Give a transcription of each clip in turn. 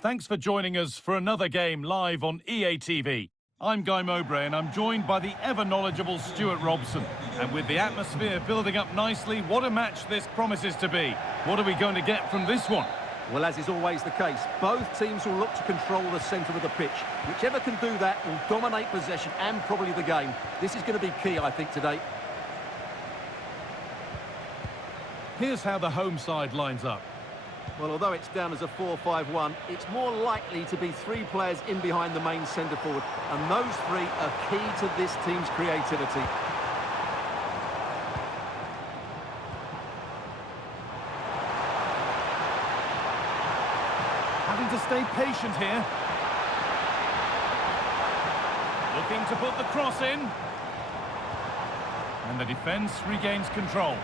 Thanks for joining us for another game live on EA TV. I'm Guy Mowbray and I'm joined by the ever-knowledgeable Stuart Robson. And with the atmosphere building up nicely, what a match this promises to be. What are we going to get from this one? Well, as is always the case, both teams will look to control the centre of the pitch. Whichever can do that will dominate possession and probably the game. This is going to be key, I think, today. Here's how the home side lines up. Well, although it's down as a 4-5-1, it's more likely to be three players in behind the main centre forward. And those three are key to this team's creativity. Having to stay patient here. Looking to put the cross in. And the defence regains control.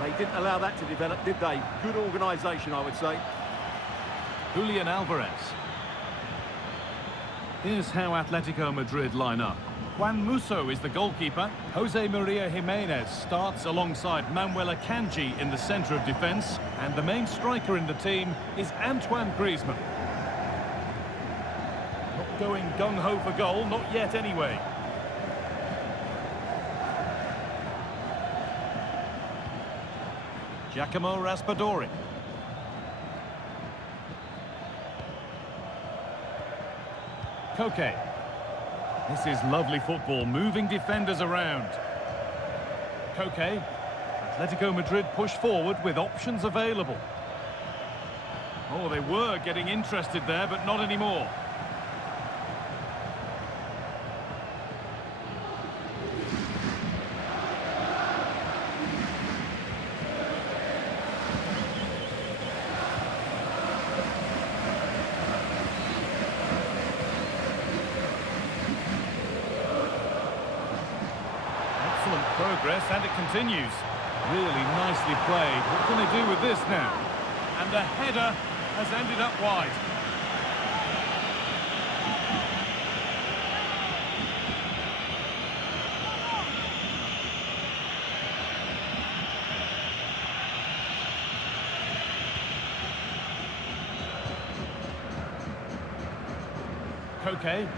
They didn't allow that to develop, did they? Good organisation, I would say. Julian Alvarez. Here's how Atletico Madrid line up. Juan Musso is the goalkeeper. Jose Maria Jimenez starts alongside Manuel Akanji in the centre of defence. And the main striker in the team is Antoine Griezmann. Not going gung-ho for goal, not yet anyway. Giacomo Raspadori. Koke. This is lovely football, moving defenders around. Koke. Atletico Madrid push forward with options available. Oh, they were getting interested there, but not anymore. Progress, and it continues. Really nicely played. What can they do with this now? And the header has ended up wide. Koke.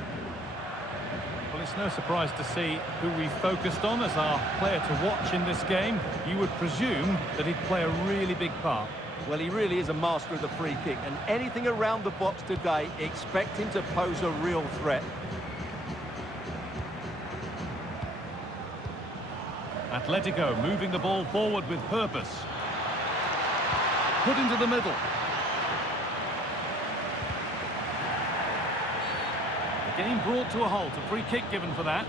Well, it's no surprise to see who we focused on as our player to watch in this game. You would presume that he'd play a really big part. Well, he really is a master of the free kick, and anything around the box today, expect him to pose a real threat. Atletico moving the ball forward with purpose. Put into the middle. Game brought to a halt, a free kick given for that.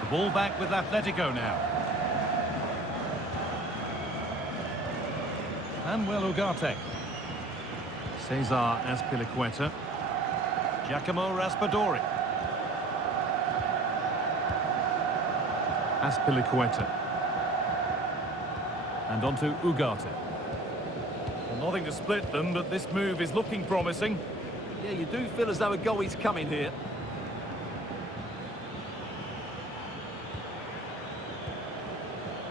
The ball back with Atletico now. Manuel Ugarte. Cesar Azpilicueta. Giacomo Raspadori. Azpilicueta. And onto Ugarte. Well, nothing to split them, but this move is looking promising. Yeah, you do feel as though a goal is coming here.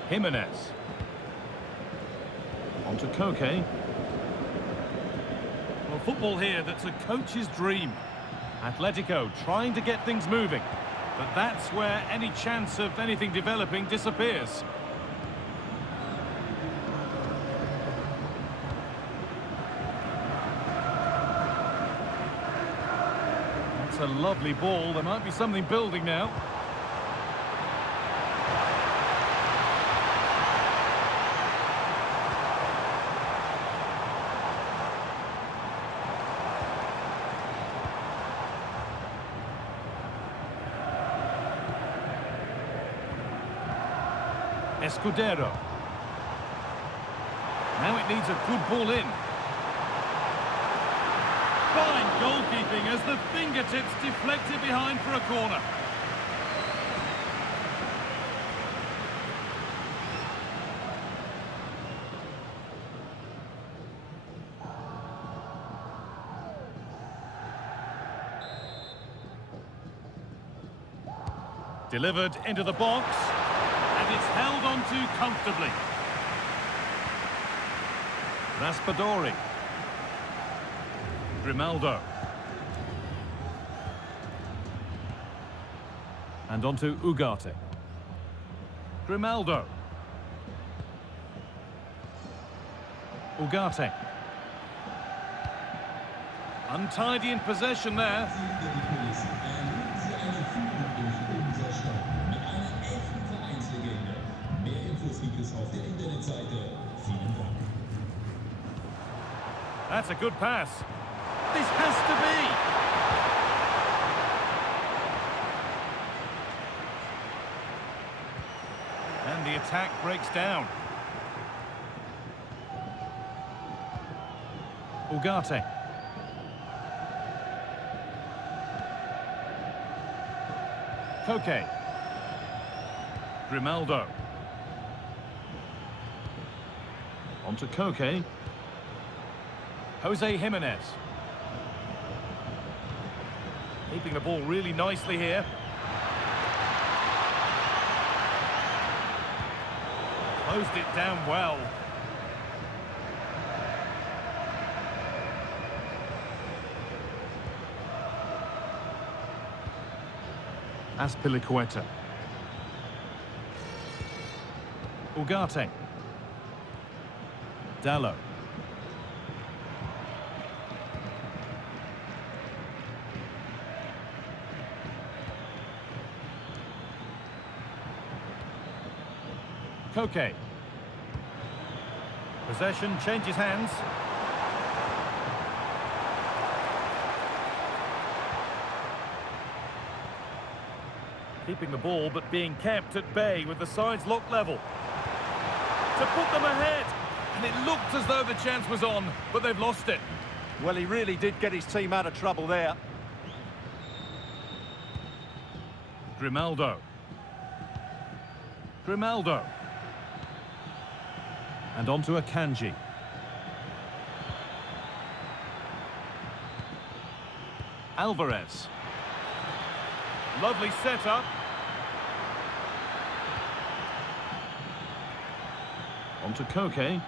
Jimenez. Onto Koke. Well, football here that's a coach's dream. Atletico trying to get things moving, but that's where any chance of anything developing disappears. That's a lovely ball. There might be something building now. Escudero. Now it needs a good ball in. Fine goalkeeping as the fingertips deflected behind for a corner. Delivered into the box, and it's held onto comfortably. Raspadori. Grimaldo. And onto Ugarte. Grimaldo. Ugarte. Untidy in possession there. That's a good pass. This has to be. And the attack breaks down. Ugarte. Koke. Grimaldo. Onto Koke. Jose Jimenez. Keeping the ball really nicely here. Closed it down well. Azpilicueta. Ugarte. Dallo. Koke. Possession changes hands. Keeping the ball but being kept at bay with the sides locked level. To put them ahead. And it looked as though the chance was on, but they've lost it. Well, he really did get his team out of trouble there. Grimaldo. Grimaldo. And onto Akanji. Alvarez. Lovely setup. Onto Koke.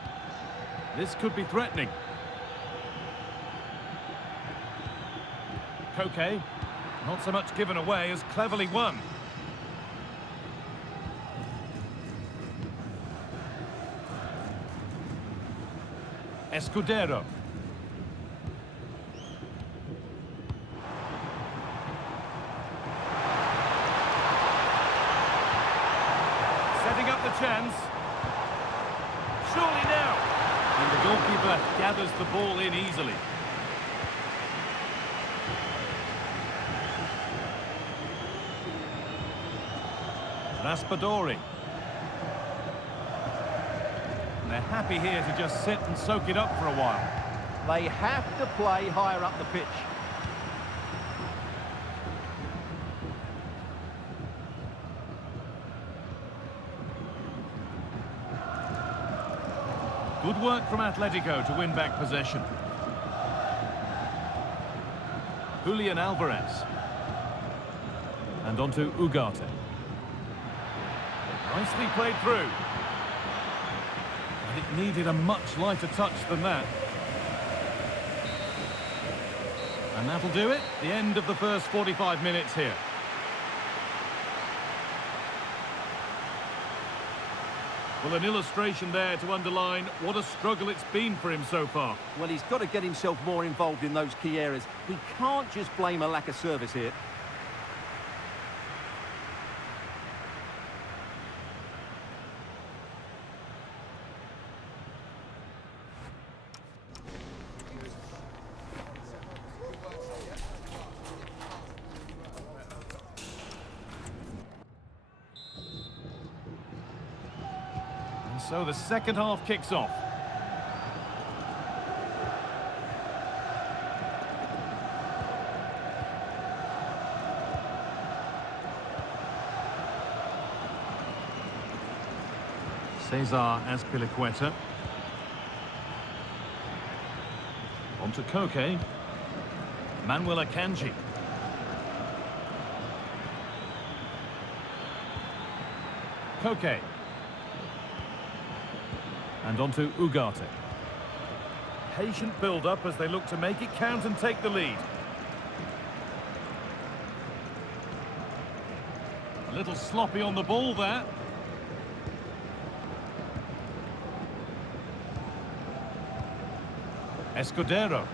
This could be threatening. Koke. Not so much given away as cleverly won. Escudero. Setting up the chance. Surely now. And the goalkeeper gathers the ball in easily. Raspadori. And they're happy here to just sit and soak it up for a while. They have to play higher up the pitch. Good work from Atletico to win back possession. Julian Alvarez. And onto Ugarte. Nicely played through. But it needed a much lighter touch than that. And that'll do it. The end of the first 45 minutes here. Well, an illustration there to underline what a struggle it's been for him so far. Well, he's got to get himself more involved in those key areas. He can't just blame a lack of service here. So the second half kicks off. Cesar Azpilicueta. Onto Koke. Manuel Akanji. Koke. And on to Ugarte. Patient build-up as they look to make it count and take the lead. A little sloppy on the ball there. Escudero.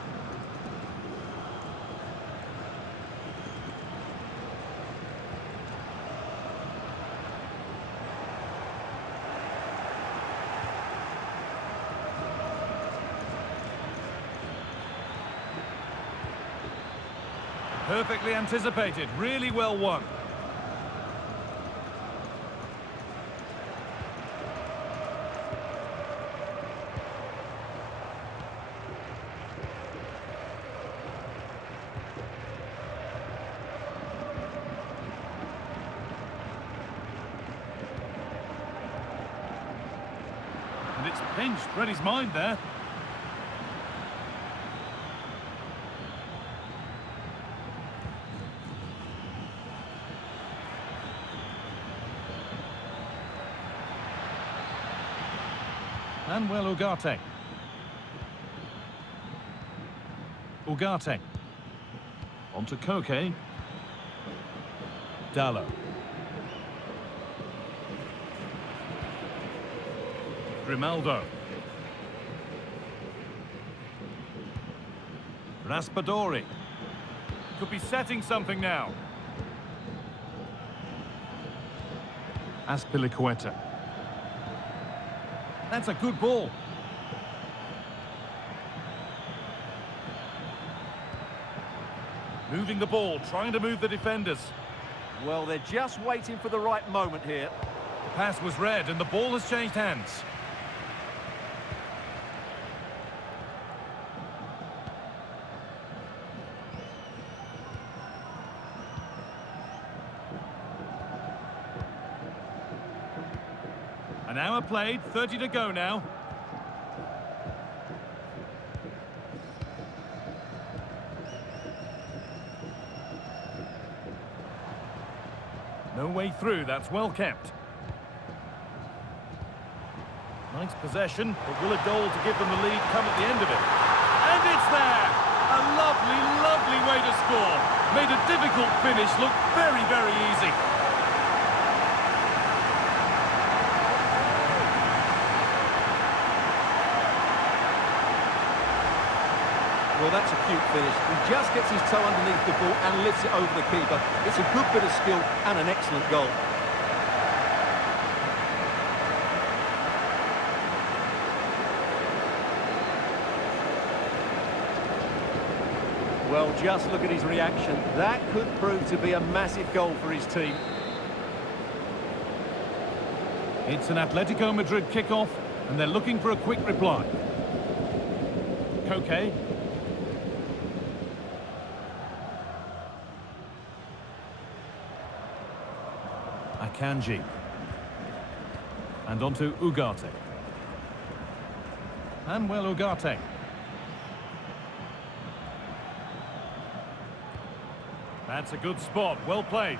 Perfectly anticipated, really well won. And it's pinched, read his mind there. And well, Ugarte. Ugarte. On to Koke. Dallo. Grimaldo. Raspadori. Could be setting something now. Azpilicueta. That's a good ball. Moving the ball, trying to move the defenders. Well, they're just waiting for the right moment here. The pass was read and the ball has changed hands. An hour played, 30 to go now. No way through, that's well kept. Nice possession, but will a goal to give them the lead come at the end of it? And it's there! A lovely, lovely way to score. Made a difficult finish look very, very easy. Well, that's a cute finish. He just gets his toe underneath the ball and lifts it over the keeper. It's a good bit of skill and an excellent goal. Well, just look at his reaction. That could prove to be a massive goal for his team. It's an Atletico Madrid kickoff, and they're looking for a quick reply. Koke. Akanji. And on to Ugarte. And well, Ugarte. That's a good spot, well played.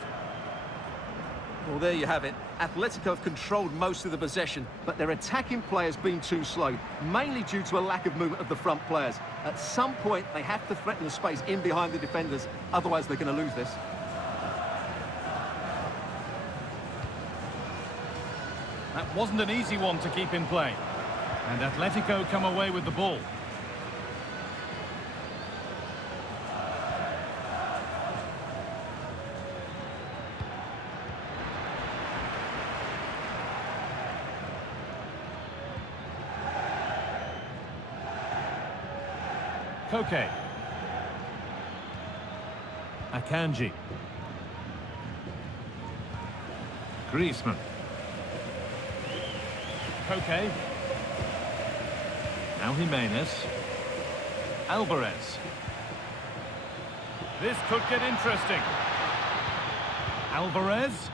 Well, there you have it. Atletico have controlled most of the possession, but their attacking players been too slow, mainly due to a lack of movement of the front players. At some point, they have to threaten the space in behind the defenders, otherwise they're going to lose this. That wasn't an easy one to keep in play. And Atletico come away with the ball. Koke. Akanji. Griezmann. Koke. Now Jimenez. Alvarez. This could get interesting. Alvarez.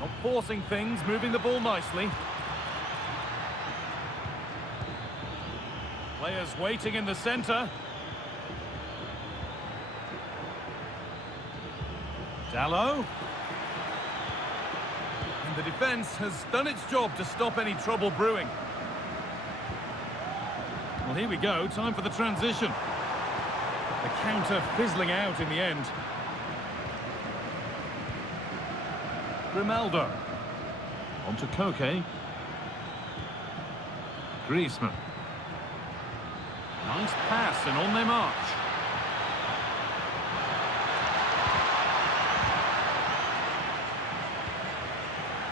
Not forcing things, moving the ball nicely. Players waiting in the centre. Dallo. The defence has done its job to stop any trouble brewing. Well, here we go. Time for the transition. The counter fizzling out in the end. Grimaldo. On to Koke. Griezmann. Nice pass, and on they march.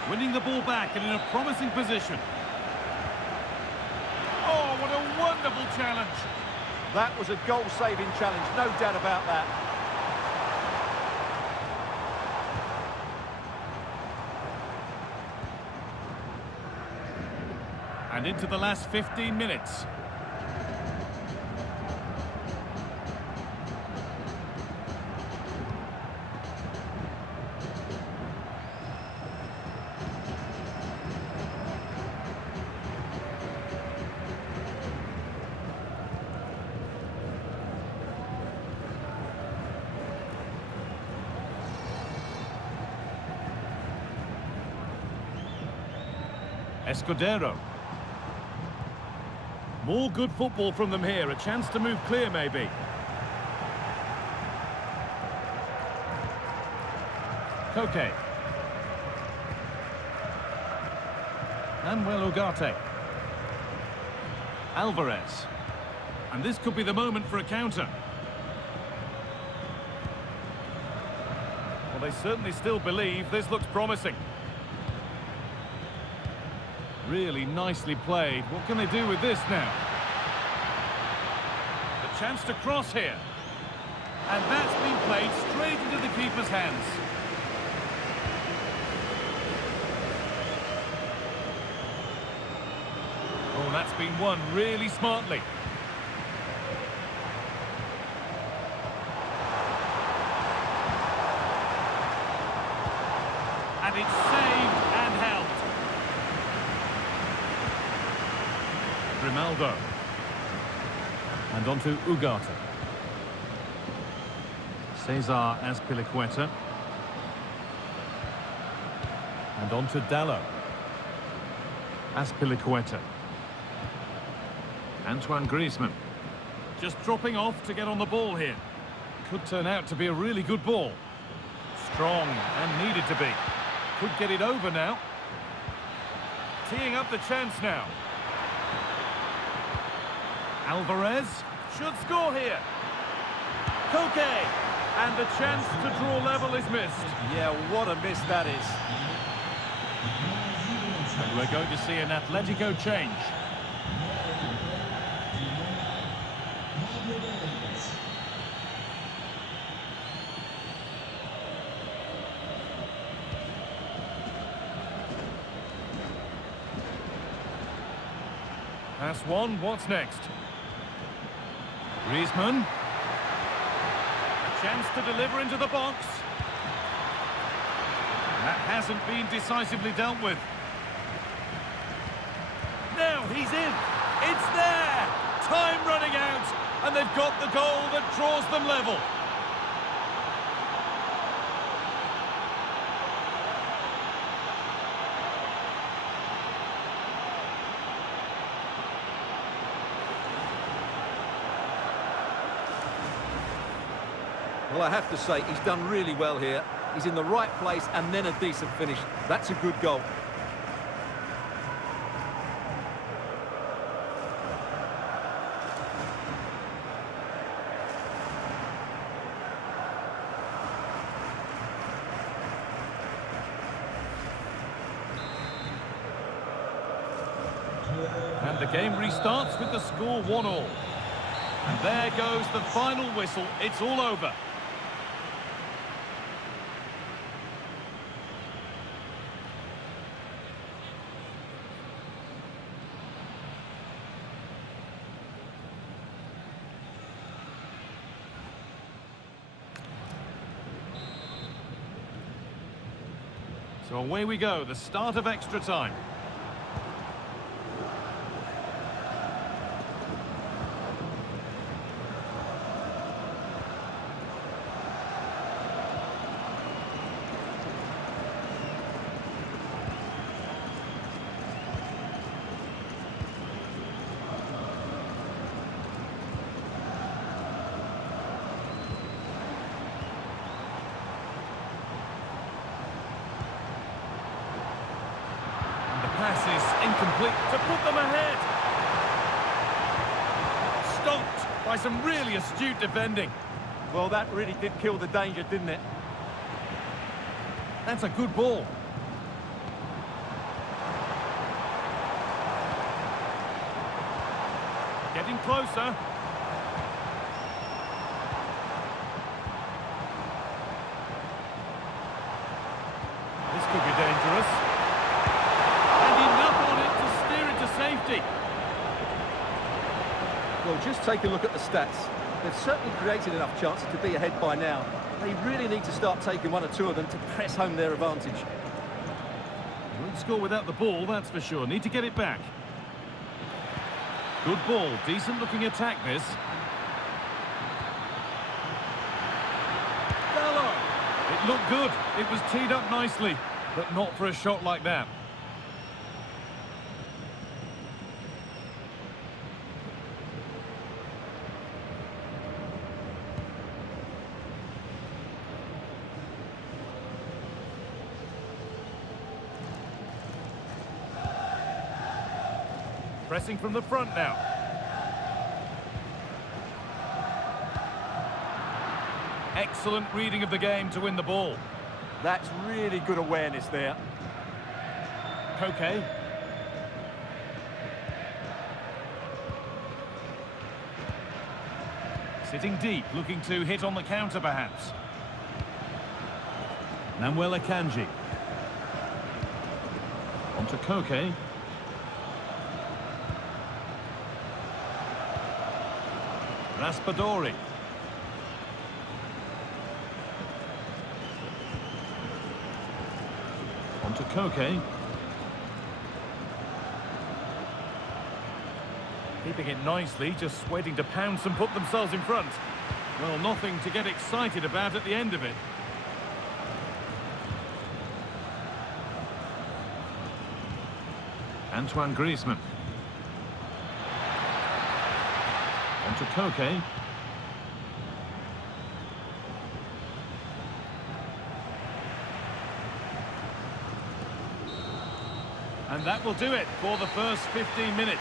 Winning the ball back and in a promising position. Oh, what a wonderful challenge. That was a goal-saving challenge, no doubt about that. And into the last 15 minutes. Escudero. More good football from them here. A chance to move clear, maybe. Koke. Manuel Ugarte. Alvarez. And this could be the moment for a counter. Well, they certainly still believe this looks promising. Really nicely played. What can they do with this now? The chance to cross here. And that's been played straight into the keeper's hands. Oh, that's been won really smartly. And it's saved and held. Grimaldo. And on to Ugarte. Cesar Azpilicueta. And on to Dallo. Azpilicueta. Antoine Griezmann. Just dropping off to get on the ball here. Could turn out to be a really good ball. Strong and needed to be. Could get it over now. Teeing up the chance now. Alvarez should score here. Koke. And the chance to draw level is missed. Yeah, what a miss that is. And we're going to see an Atletico change. Pass one, what's next? Griezmann. A chance to deliver into the box. That hasn't been decisively dealt with. Now he's in. It's there. Time running out. And they've got the goal that draws them level. Well, I have to say, he's done really well here. He's in the right place and then a decent finish. That's a good goal. And the game restarts with the score 1-1. And there goes the final whistle. It's all over. So away we go, the start of extra time. is incomplete to put them ahead. Stopped by some really astute defending. Well, that really did kill the danger, didn't it? That's a good ball. Getting closer. This could be dangerous. And enough on it to steer it to safety. Well, just take a look at the stats. They've certainly created enough chances to be ahead by now. They really need to start taking one or two of them to press home their advantage. Won't score without the ball, that's for sure. Need to get it back. Good ball, decent looking attack this. Bello! It looked good, it was teed up nicely, but not for a shot like that. Pressing from the front now. Excellent reading of the game to win the ball. That's really good awareness there. Koke. Sitting deep, looking to hit on the counter perhaps. Namuel Akanji. On to Koke. Raspadori. On to Koke. Keeping it nicely, just waiting to pounce and put themselves in front. Well, nothing to get excited about at the end of it. Antoine Griezmann. On to Koke. And that will do it for the first 15 minutes.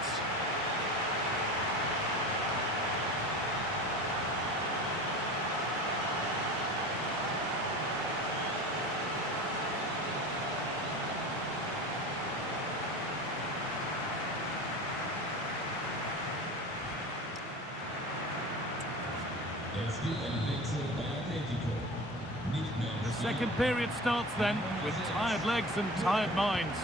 The second period starts then, with tired legs and tired minds.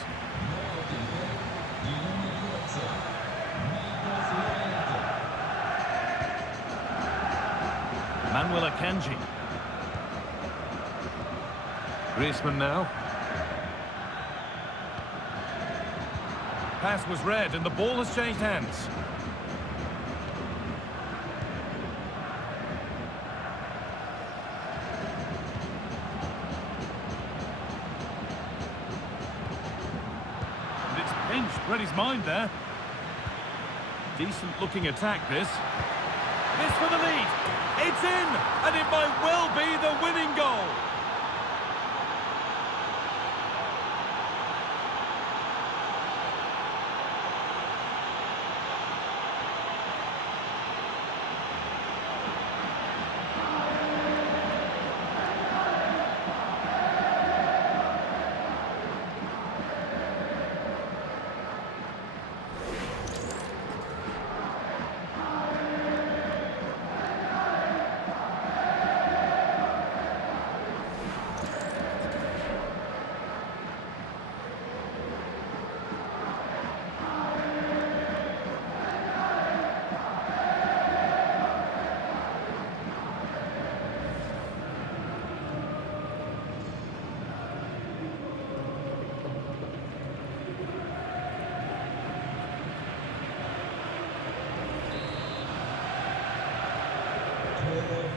Manuel Akanji. Griezmann now. Pass was read and the ball has changed hands. Read his mind there. Decent looking attack this. This for the lead. It's in, and it might well be the winning goal.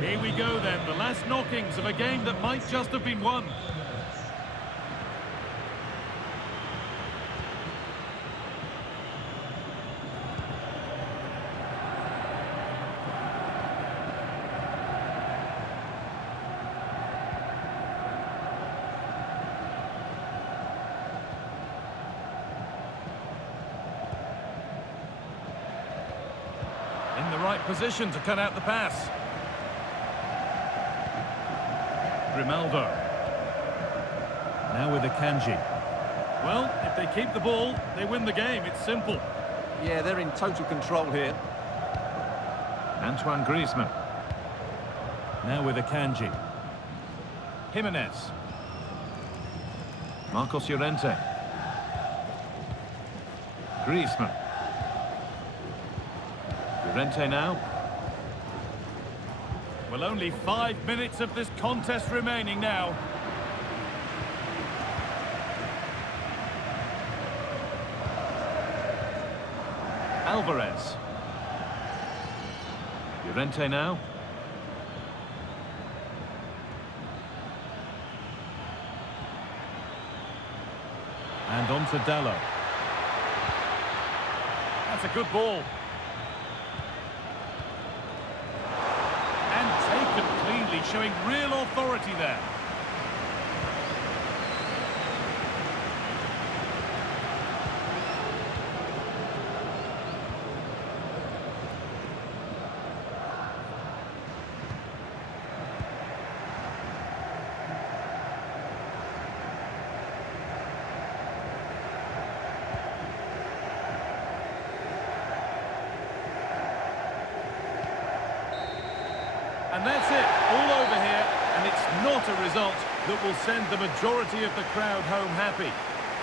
Here we go then, the last knockings of a game that might just have been won. right position to cut out the pass. Grimaldo. Now with Akanji. Well, if they keep the ball, they win the game. It's simple. Yeah, they're in total control here. Antoine Griezmann. Now with Akanji. Jimenez. Marcos Llorente. Griezmann. Llorente now. Well, only 5 minutes of this contest remaining now. Alvarez. Llorente now. And on to Dallo. That's a good ball. And taken cleanly, showing real authority there. And that's it, all over here, and it's not a result that will send the majority of the crowd home happy.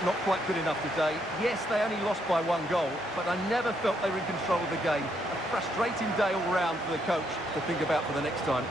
Not quite good enough today. Yes, they only lost by 1 goal, but I never felt they were in control of the game. A frustrating day all round for the coach to think about for the next time.